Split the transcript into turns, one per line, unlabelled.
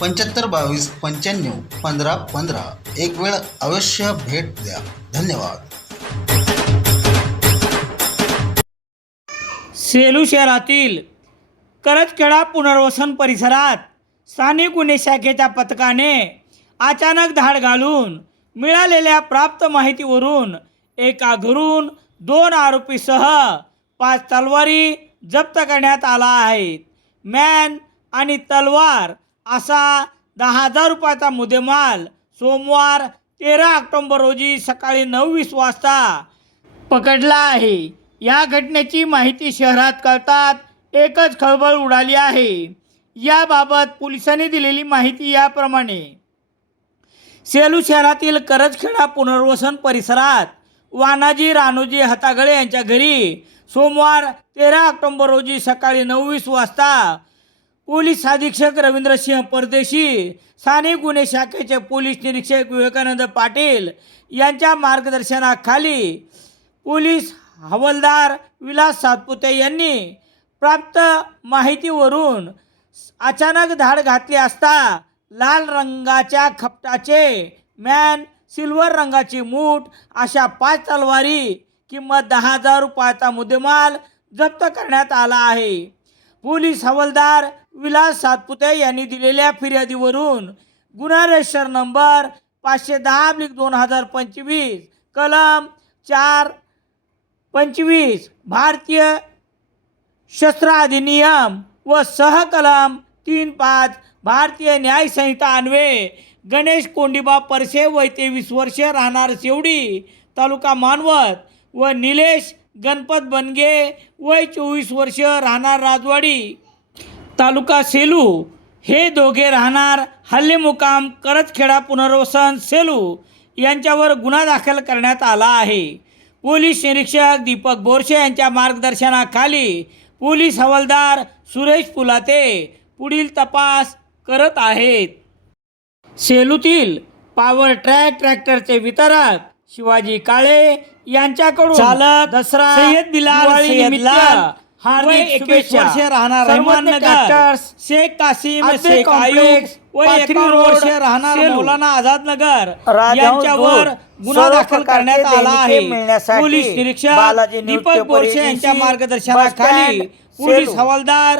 पंच्याहत्तर बावीस पंच्याण्णव पंधरा पंधरा. एक वेळ अवश्य भेट द्या. धन्यवाद.
सेलू शहरातील करजखेडा पुनर्वसन परिसरात स्थानिक गुन्हे शाखेच्या पथकाने अचानक धाड घालून मिळालेल्या प्राप्त माहितीवरून एका घरून दोन आरोपीसह पाच तलवारी जप्त करण्यात आला आहेत मॅन आणि तलवार असा दहा हजार रुपयाचा मुद्देमाल सोमवार तेरा ऑक्टोंबर रोजी सकाळी नऊ वीस वाजता पकडला आहे. या घटनेची माहिती शहरात कळतात एकच खळबळ उडाली आहे. याबाबत पोलिसांनी दिलेली माहिती याप्रमाणे. सेलू शहरातील करजखेडा पुनर्वसन परिसरात वानाजी रानोजी हतागळे यांच्या घरी सोमवार तेरा ऑक्टोंबर रोजी सकाळी नऊ वीस वाजता पोलीस अधीक्षक रवींद्रसिंह परदेशी स्थानिक गुन्हे शाखेचे पोलीस निरीक्षक विवेकानंद पाटील यांच्या मार्गदर्शनाखाली पोलीस हवालदार विलास सातपुते यांनी प्राप्त माहितीवरून अचानक धाड घातली असता लाल रंगाच्या खपटाचे मॅन सिल्वर रंगाची मूठ अशा पाच तलवारी किंमत दहा हजार रुपयाचा मुद्देमाल जप्त करण्यात आला आहे. पोलीस हवालदार विलास सातपुते यांनी दिलेल्या फिर्यादीवरून गुन्हा रजिस्टर नंबर पाचशे दहा ब्लिक दोन हजार पंचवीस कलम चार पंचवीस भारतीय शस्त्र अधिनियम व सहकलम तीन पाच भारतीय न्याय संहिता अन्वये गणेश कोंडिबा परसे वय तेवीस वर्षे राहणार शेवडी तालुका मानवत व निलेश गणपत बनगे वय चोवीस वर्ष राहणार राजवाडी. तालुका सेलू. हे दोघे राहणार हल्ले मुकाम करजखेडा पुनर्वसन सेलू यांच्यावर गुन्हा दाखल करण्यात आला आहे. पोलीस निरीक्षक दीपक बोरशे यांच्या मार्गदर्शनाखाली पोलीस हवालदार सुरेश पुलाते पुढील तपास करत आहेत. सेलूतील पॉवर ट्रॅक ट्रॅक्टरचे वितरक शिवाजी काळे यांच्याकडून चालक दसरा सय्यद बिलाल हार्दिक शेख कासिम शेख आयुब व राहणार मौलाना आझाद नगर यांच्यावर गुन्हा दाखल करण्यात आला आहे. पोलीस निरीक्षक दीपक बोरशे यांच्या मार्गदर्शनाखाली पोलीस हवालदार